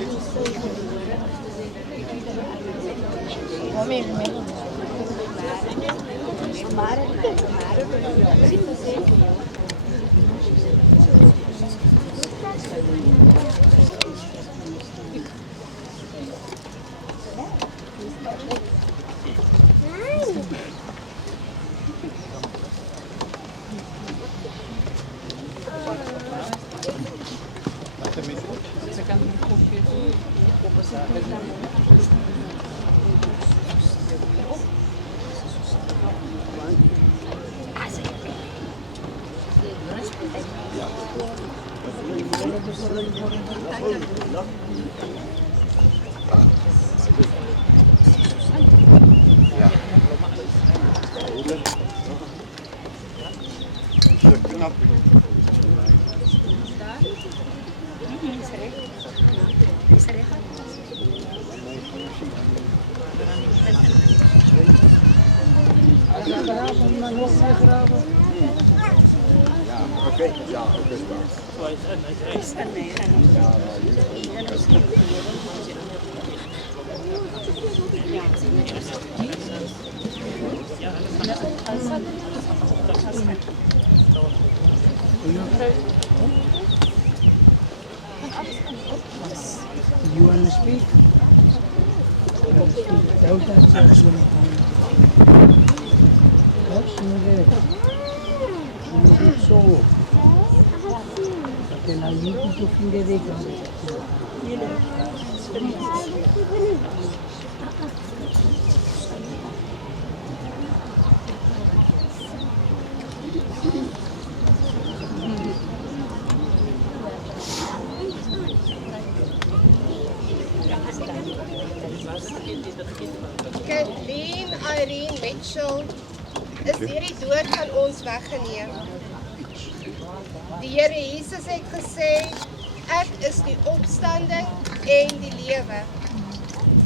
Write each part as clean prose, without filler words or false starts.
You want to speak? Don't touch us. So, okay, now you put your finger there. Kathleen Irene Mitchell is deur die dood van ons weggeneem. Die Here Jesus het gesê, ek is die opstanding en die lewe.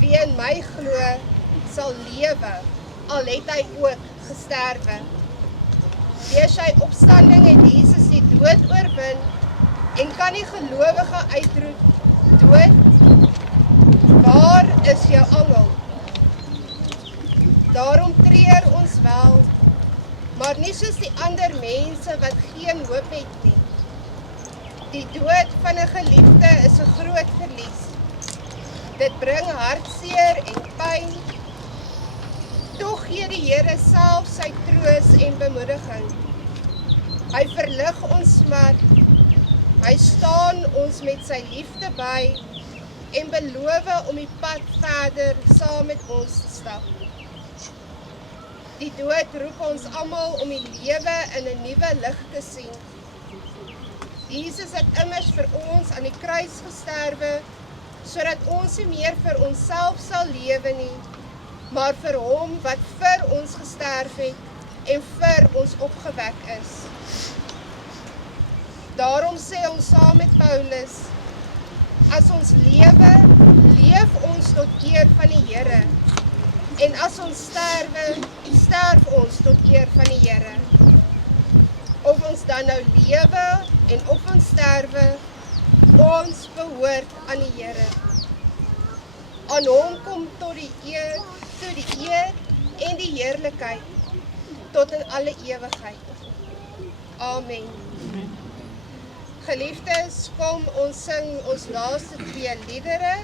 Wie in my glo, sal lewe, al het hy ook gesterwe. Deur sy opstanding het Jesus die dood oorwin en kan die gelowige uitroep, dood, waar is jou angel? Daarom treur ons wel, maar nie soos die ander mense wat geen hoop het nie. Die dood van 'n geliefde is 'n groot verlies. Dit bring hartseer en pyn. Tog gee die Here self sy troos en bemoediging. Hy verlig ons smart. Hy staan ons met sy liefde by en beloof om die pad verder saam met ons te stap. Die dood roep ons almal om die lewe in 'n nuwe lig te sien. Jesus het immers vir ons aan die kruis gesterwe, sodat ons nie meer vir onsself sal lewe nie, maar vir hom wat vir ons gesterf het en vir ons opgewek is. Daarom sê ons saam met Paulus, as ons lewe, leef ons tot eer van die Here. En as ons sterwe, sterf ons tot eer van die Here. Of ons dan nou lewe en of ons sterwe, ons behoort aan die Here. Aan hom kom tot die eer en die heerlikheid, tot in alle ewigheid. Amen. Geliefdes, kom ons sing ons laaste 2 liedere,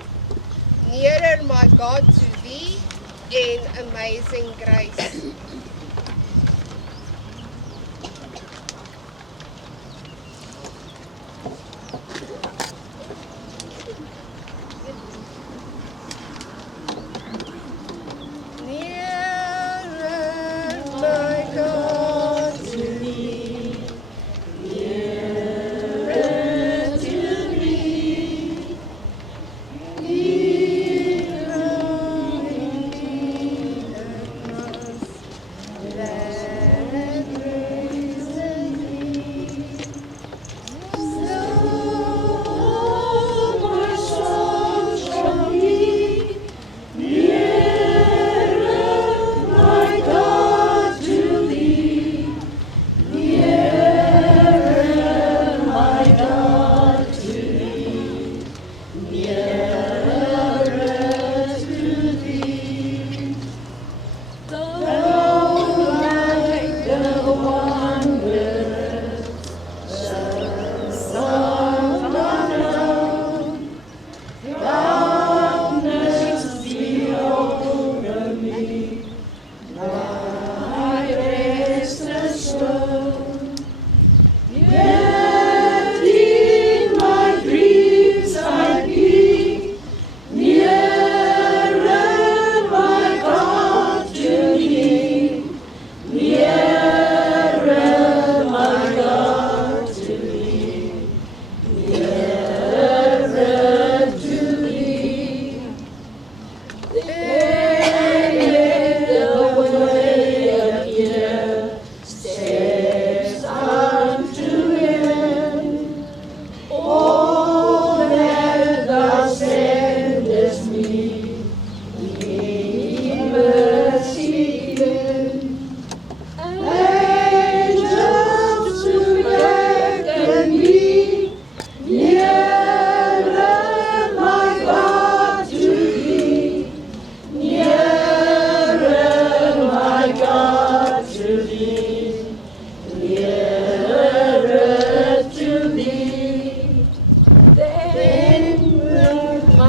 Nearer My God to Thee, in Amazing Grace.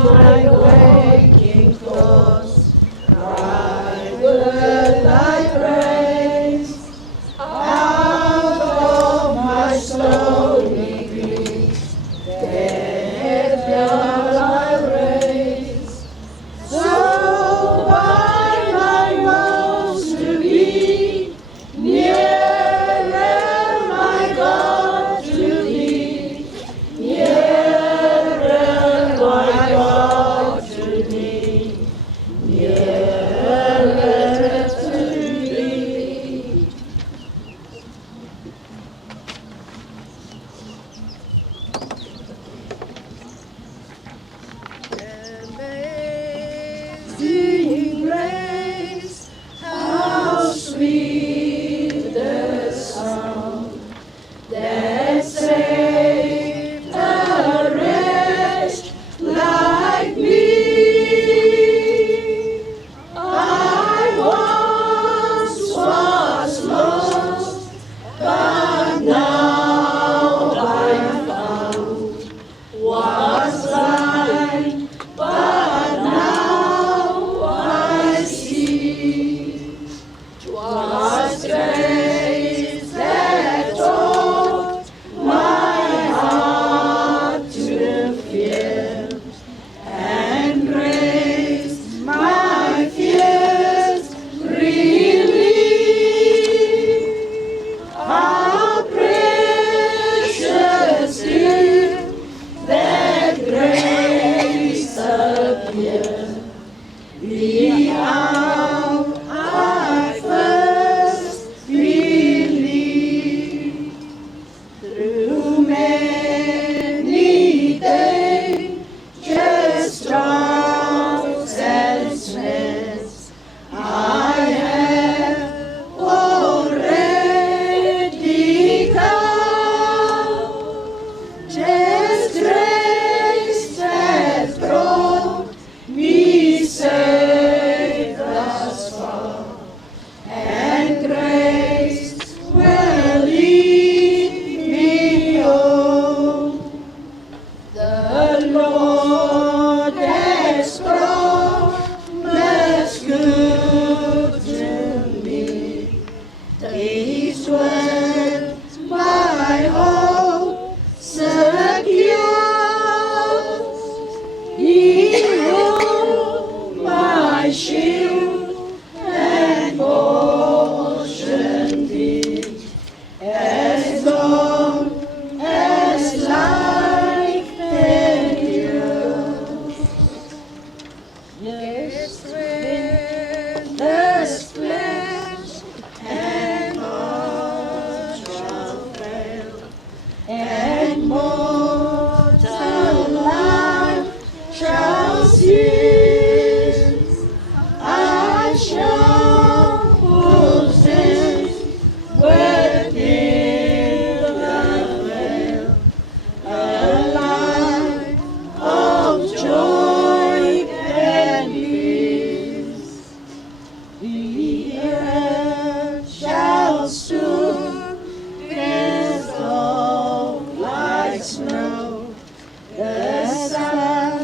my waking thoughts, I will I praise out of my stony grief. Death shall I raise, so by my woes to be nearer, my God, to thee, nearer, my God, to thee, nearer to thee. Amazing grace, how sweet the sound that saved a wretch like me. I once was lost, but now I'm found. Was blind, but now I see. 'Twas grace that taught my heart to fear, and grace my fears relieved. How precious is that grace appeared the hour I first believed. Through many dangers, storms, and snares, I have already come. Just grace has brought me safe thus far, and grace will lead me home. The Lord has promised good to me. His word my hope secures. He holds my shield and portion dear, as long as life endures. Yes, when this flesh and heart shall fail, and mortal life shall cease, I shall possess within the veil a life of joy and peace. The earth shall soon dissolve like snow, the sun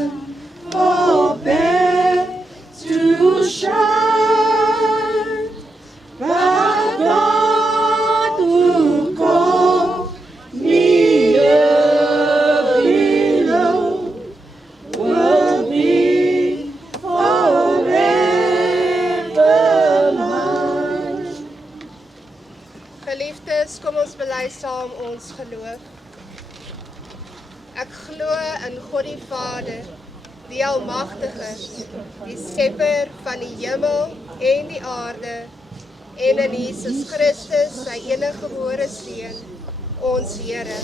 forbear to shine, but God who called me up below will be forever mine. Geliefdes, kom ons bely saam ons geloof. Ek glo in God die Vader, die Almagtige, die Skepper van die hemel en die aarde, en in Jesus Christus, sy eniggebore Seun, ons Here,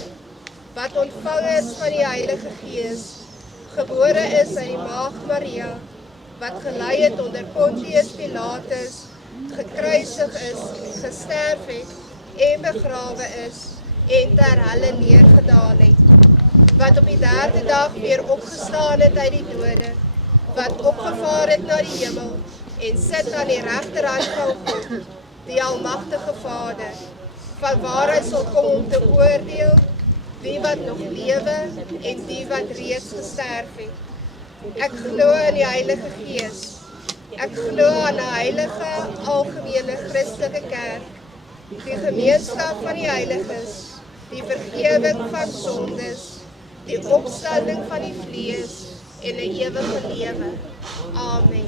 wat ontvang is van die Heilige Gees, gebore is uit die Maagd Maria, wat gelei het onder Pontius Pilatus, gekruisig is, gesterf het en begrawe is en ter helle neergedaal het, wat op die derde dag weer opgestaan het uit die dode, wat opgevaar het na die hemel en sit aan die regterhand van God, die Almagtige Vader, van waar hy sal kom om te oordeel, die wat nog lewe en die wat reeds gesterf het. Ek glo in die Heilige Gees. Ek glo aan 'n heilige, algemene Christelike kerk, die gemeenskap van die heiliges, die vergewing van sondes, die opstanding van die vlees en 'n ewige lewe. Amen.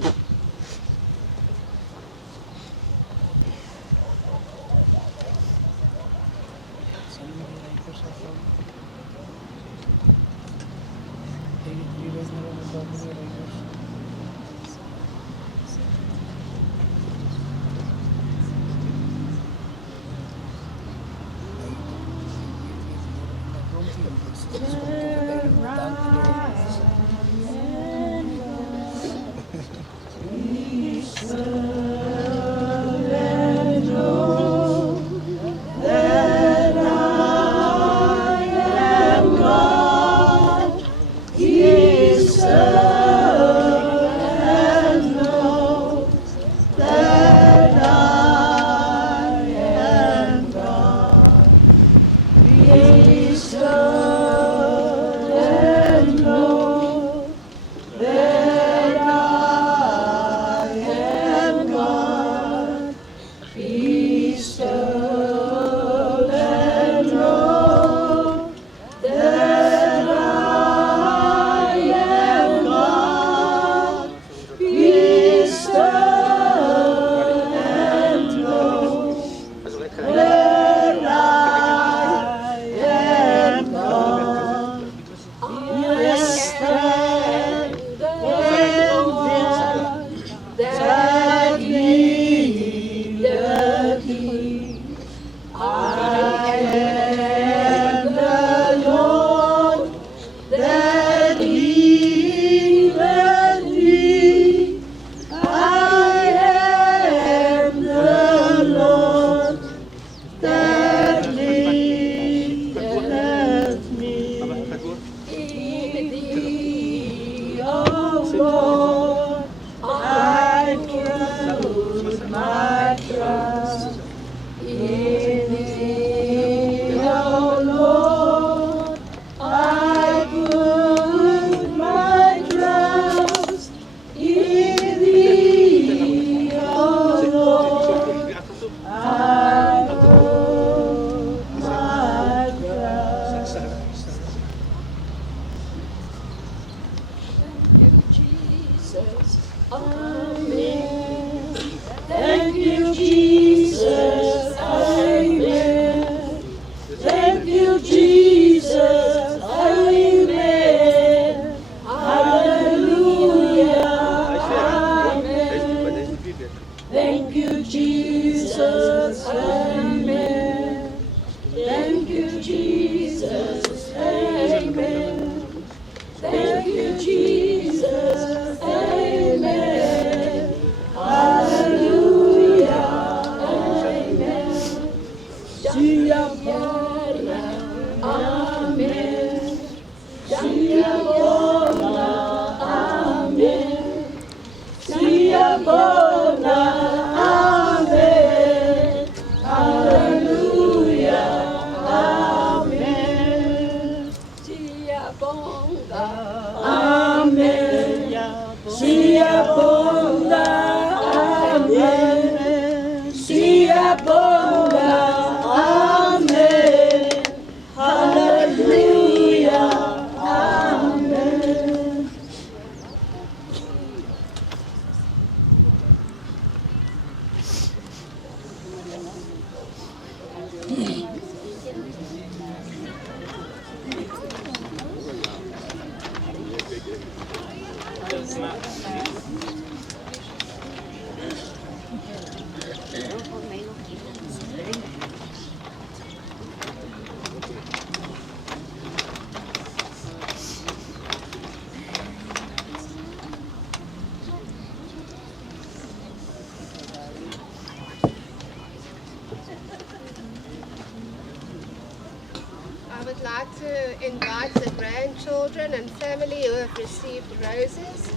I would like to invite the grandchildren and family who have received roses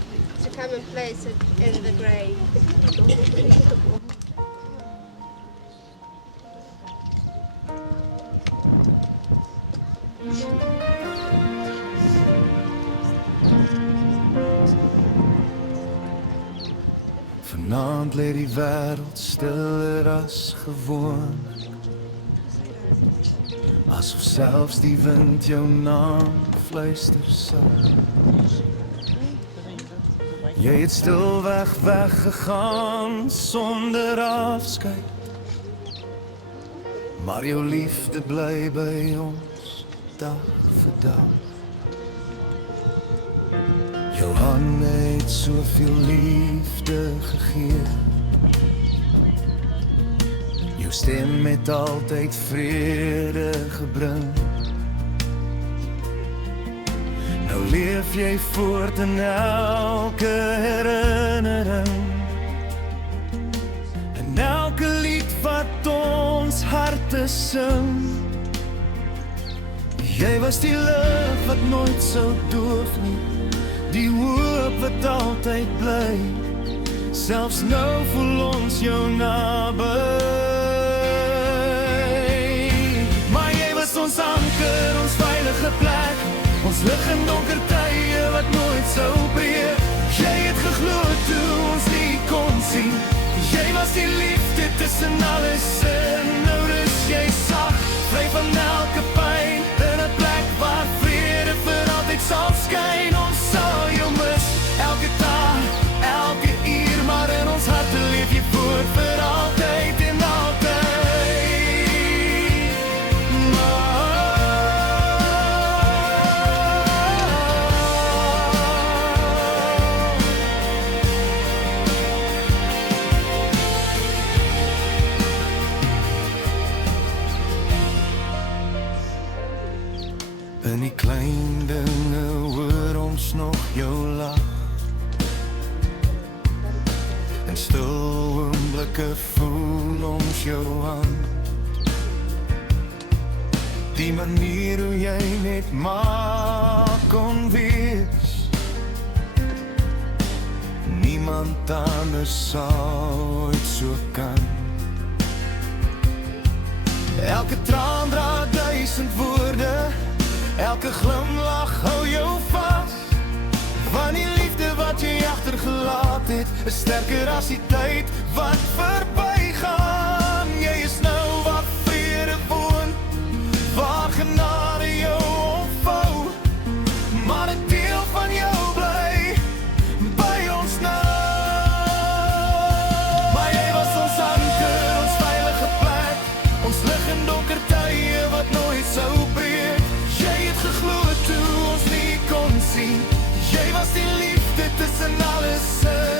to come and place it in the grave. Vanaand lê die wêreld stiller as gewoon, asof selfs die wind jou naam fluister sag. Jy het stilweg weggegaan sonder afskeid, maar jou liefde bly by ons dag vir dag. Jou hande het soveel liefde gegee, jou stem het altyd vrede gebring. Nou leef jy voort in elke herinnering, in elke lied wat ons harte sing. Jy was die lig wat nooit sou doof nie, die hoop wat altyd bly. Selfs nou voel ons jou naby. Maar jy was ons anker, ons veilige plek, ons lig in donker tye wat nooit sou breek. Jy het geglo toe ons nie kon sien, jy was die liefde tussen alles in. Nou rus jy sag, vry van elke pyn, in 'n plek waar vrede vir altyd sal skyn. Ons sal jou mis, elke dag, elke uur, maar in ons harte leef jy voort vir altyd en altyd. In die klein dinge hoor ons nog jou lach, in stil oomblikke voel ons jou hand. Die manier hoe jy net maar kon wees, niemand anders sal ooit so kan. Elke traan dra 1000 woorde, elke glimlach hou jou vas, want die liefde wat jy agtergelaat het, is sterker as die tyd wat verbygaan. Jy is nou waar vrede woon, waar genade jou omvou, maar 'n deel van jou bly by ons nou. Maar jy was ons anker, ons veilige plek, ons lig in donker tye wat nooit sou breek. Jy het geglo toe ons nie kon sien, jy was die liefde tussen alles in.